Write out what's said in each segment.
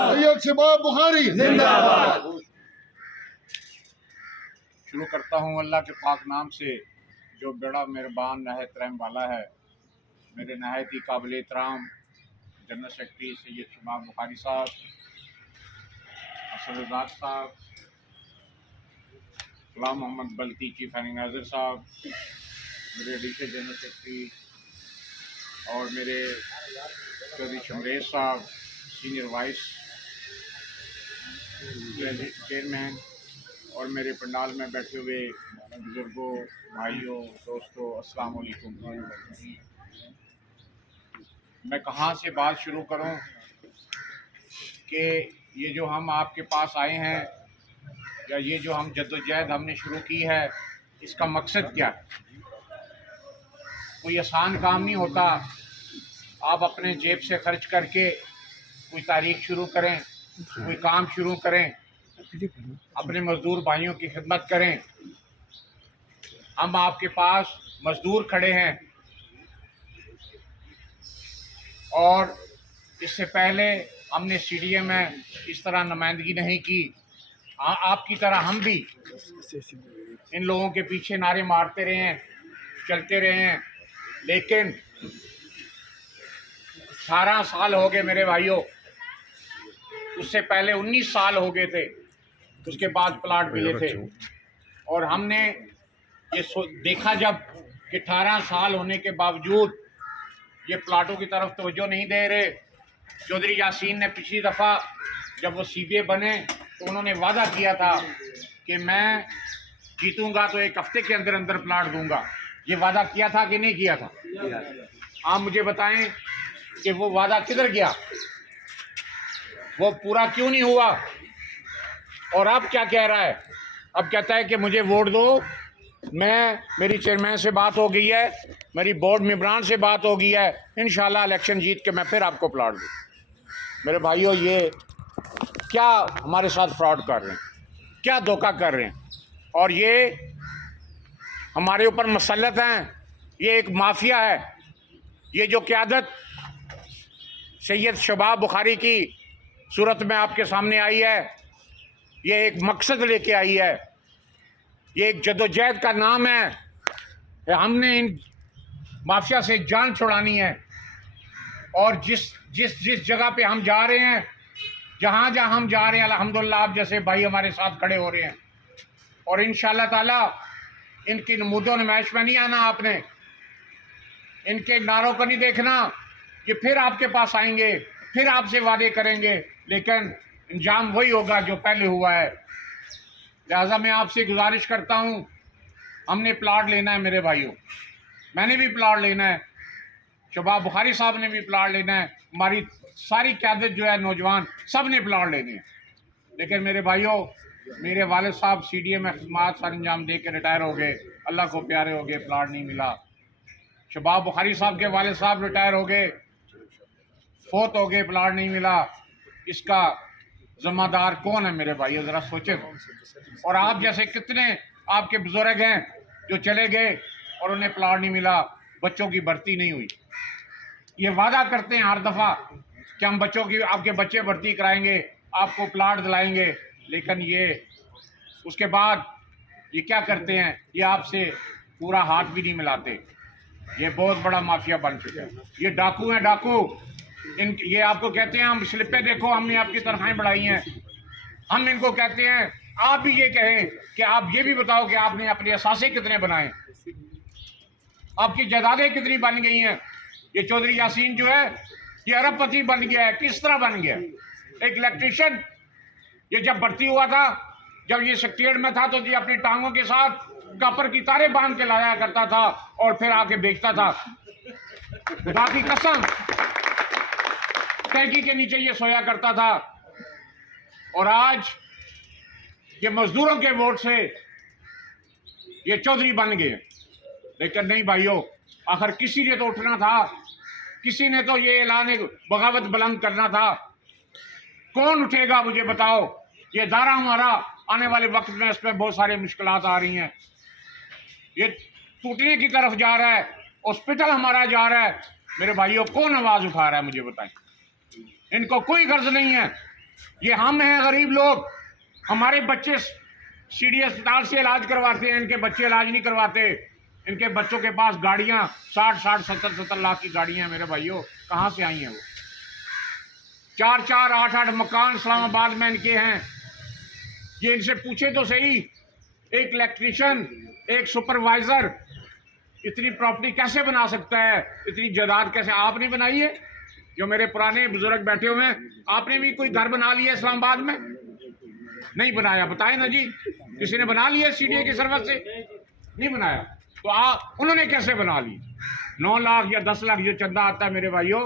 सैयद शबाब बुखारी जिंदाबाद। शुरू करता हूँ अल्लाह के पाक नाम से जो बड़ा मेहरबान नहायत रहम वाला है। मेरे नहायत ही काबिल एहतराम जनरल सेक्रेटरी सैयद शबाब बुखारी साहब, असदुल्लाह साहब, गुलाम मोहम्मद बल्ती चीफ ऑर्गेनाइजर साहब, मेरे एडिशनल जनरल सेक्रेटरी और मेरे चौधरी शमरेज साहब सीनियर वाइस चेयरमैन और मेरे पंडाल में बैठे हुए बुजुर्गों, भाइयों, दोस्तों, अस्सलाम वालेकुम। मैं कहाँ से बात शुरू करूं कि ये जो हम आपके पास आए हैं या ये जो हम जद्दोजहद हमने शुरू की है, इसका मकसद क्या है? कोई आसान काम नहीं होता। आप अपने जेब से खर्च करके कोई तारीख शुरू करें, कोई काम शुरू करें, अपने मज़दूर भाइयों की खिदमत करें। हम आपके पास मज़दूर खड़े हैं और इससे पहले हमने सीडीए में इस तरह नुमाइंदगी नहीं की। आपकी तरह हम भी इन लोगों के पीछे नारे मारते रहे हैं, चलते रहे हैं, लेकिन 18 साल हो गए मेरे भाइयों। उससे पहले 19 साल हो गए थे, उसके बाद प्लाट मिले थे। और हमने ये देखा जब कि 18 साल होने के बावजूद ये प्लाटों की तरफ तवज्जो नहीं दे रहे। चौधरी यासीन ने पिछली दफ़ा जब वो सीबीए बने तो उन्होंने वादा किया था कि मैं जीतूंगा तो 1 हफ्ते के अंदर अंदर प्लाट दूंगा। ये वादा किया था कि नहीं किया था? आप मुझे बताएं कि वो वादा किधर गया, वो पूरा क्यों नहीं हुआ? और अब क्या कह रहा है? अब कहता है कि मुझे वोट दो। मेरी चेयरमैन से बात हो गई है, मेरी बोर्ड मेंबरान से बात हो गई है, इंशाल्लाह इलेक्शन जीत के मैं फिर आपको प्लाट दूँ। मेरे भाइयों, ये क्या हमारे साथ फ्रॉड कर रहे हैं, क्या धोखा कर रहे हैं, और ये हमारे ऊपर मसल्लत हैं। ये एक माफिया है। ये जो क़यादत सैयद शबाब बुखारी की सूरत में आपके सामने आई है, ये एक मकसद लेके आई है। ये एक जद्दोजहद का नाम है कि हमने इन माफिया से जान छुड़ानी है। और जिस जिस जिस जगह पे हम जा रहे हैं, जहाँ जहाँ हम जा रहे हैं, अल्हम्दुलिल्लाह आप जैसे भाई हमारे साथ खड़े हो रहे हैं। और इंशाअल्लाह ताला इनकी नमूदो नुमाइश में नहीं आना आपने, इनके नारों को नहीं देखना। कि फिर आपके पास आएंगे, फिर आपसे वादे करेंगे, लेकिन अंजाम वही होगा जो पहले हुआ है। लिहाजा मैं आपसे गुजारिश करता हूँ, हमने प्लाट लेना है मेरे भाइयों, मैंने भी प्लाट लेना है, शबाब बुखारी साहब ने भी प्लाट लेना है, हमारी सारी क़यादत जो है नौजवान सब ने प्लाट लेने हैं। लेकिन मेरे भाइयों, मेरे वालिद साहब सीडीए में खिदमत सर अंजाम दे के रिटायर हो गए, अल्लाह को प्यारे हो गए, प्लाट नहीं मिला। शबाब बुखारी साहब के वालिद साहब रिटायर हो गए, फोत हो गए, प्लाट नहीं मिला। इसका ज़िम्मेदार कौन है मेरे भाइयों? ज़रा सोचे। और आप जैसे कितने आपके बुजुर्ग हैं जो चले गए और उन्हें प्लाट नहीं मिला, बच्चों की भर्ती नहीं हुई। ये वादा करते हैं हर दफ़ा कि हम बच्चों की, आपके बच्चे भर्ती कराएंगे, आपको प्लाट दिलाएंगे, लेकिन ये उसके बाद ये क्या करते हैं? ये आपसे पूरा हाथ भी नहीं मिलाते। ये बहुत बड़ा माफिया बन चुका है। ये डाकू हैं, डाकू। ये आपको कहते हैं हम स्लिपें देखो, हमने आपकी तनख्वाहें बढ़ाई हैं। हम इनको कहते हैं आप भी ये कहें कि आप ये भी बताओ कि आपने अपने असासे कितने बनाए, आपकी जायदादें कितनी बन गई हैं। ये चौधरी यासीन जो है ये अरबपति बन गया है। किस तरह बन गया? एक इलेक्ट्रिशियन, ये जब भर्ती हुआ था, जब ये सेक्रेटेरिएट में था, तो ये अपनी टांगों के साथ कपर की तारें बांध के लाया करता था और फिर आके बेचता था। खुदा की कसम, टैंकी के नीचे ये सोया करता था। और आज ये मजदूरों के वोट से ये चौधरी बन गए। लेकिन नहीं भाइयों, आखिर किसी ने तो उठना था, किसी ने तो ये ऐलान बगावत बुलंद करना था। कौन उठेगा मुझे बताओ? ये दायरा हमारा आने वाले वक्त में इसमें बहुत सारी मुश्किलात आ रही हैं, ये टूटने की तरफ जा रहा है, हॉस्पिटल हमारा जा रहा है। मेरे भाइयों, कौन आवाज़ उठा रहा है मुझे बताएं? इनको कोई गर्ज नहीं है ये हम हैं गरीब लोग, हमारे बच्चे सीडी अस्पताल से इलाज करवाते हैं, इनके बच्चे इलाज नहीं करवाते। इनके बच्चों के पास गाड़ियां 60-60, 70-70 लाख की गाड़ियां हैं मेरे भाइयों, कहाँ से आई हैं वो? 4-4, 8-8 मकान इस्लामाबाद में इनके हैं। ये इनसे पूछे तो सही, एक इलेक्ट्रीशियन, एक सुपरवाइजर इतनी प्रॉपर्टी कैसे बना सकता है, इतनी जायदाद कैसे? आपने बनाई है? जो मेरे पुराने बुजुर्ग बैठे हुए हैं, आपने भी कोई घर बना लिया इस्लामाबाद में? नहीं बनाया, बताए ना जी। किसी ने बना लिया सीडीए की सर्विस से? नहीं बनाया। तो उन्होंने कैसे बना ली? 9 लाख या 10 लाख जो चंदा आता है मेरे भाइयों,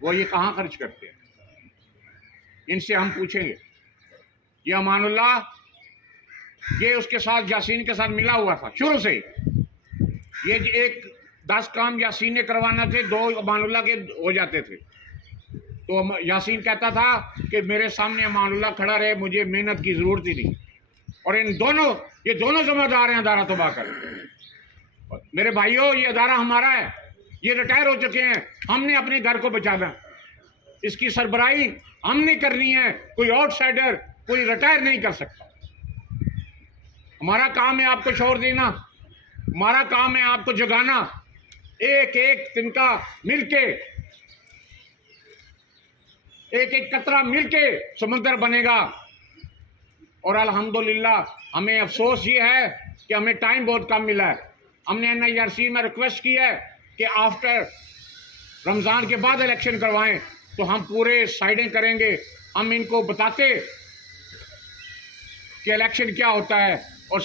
वो ये कहाँ खर्च करते हैं? इनसे हम पूछेंगे। ये अमानुल्लाह, ये उसके साथ यासीन के साथ मिला हुआ था शुरू से ही। ये एक 10 काम यासीन ने करवाना थे, 2 अमानुल्लाह के हो जाते थे। तो यासीन कहता था कि मेरे सामने अमानुल्लाह खड़ा रहे, मुझे मेहनत की ज़रूरत ही नहीं। और ये दोनों जिम्मेदार हैं अदारा तबाह कर। मेरे भाइयों, ये अदारा हमारा है, ये रिटायर हो चुके हैं, हमने अपने घर को बचाना, इसकी सरबराही हमने करनी है। कोई आउटसाइडर, कोई रिटायर नहीं कर सकता। हमारा काम है आपको शौर देना, हमारा काम है आपको जगाना। एक एक तिनका मिलके, एक एक कतरा मिलके समंदर बनेगा। और अल्हम्दुलिल्लाह हमें अफसोस ये है कि हमें टाइम बहुत कम मिला है। हमने NIRC में रिक्वेस्ट की है कि आफ्टर रमज़ान के बाद इलेक्शन करवाएं, तो हम पूरे साइडें करेंगे, हम इनको बताते कि इलेक्शन क्या होता है और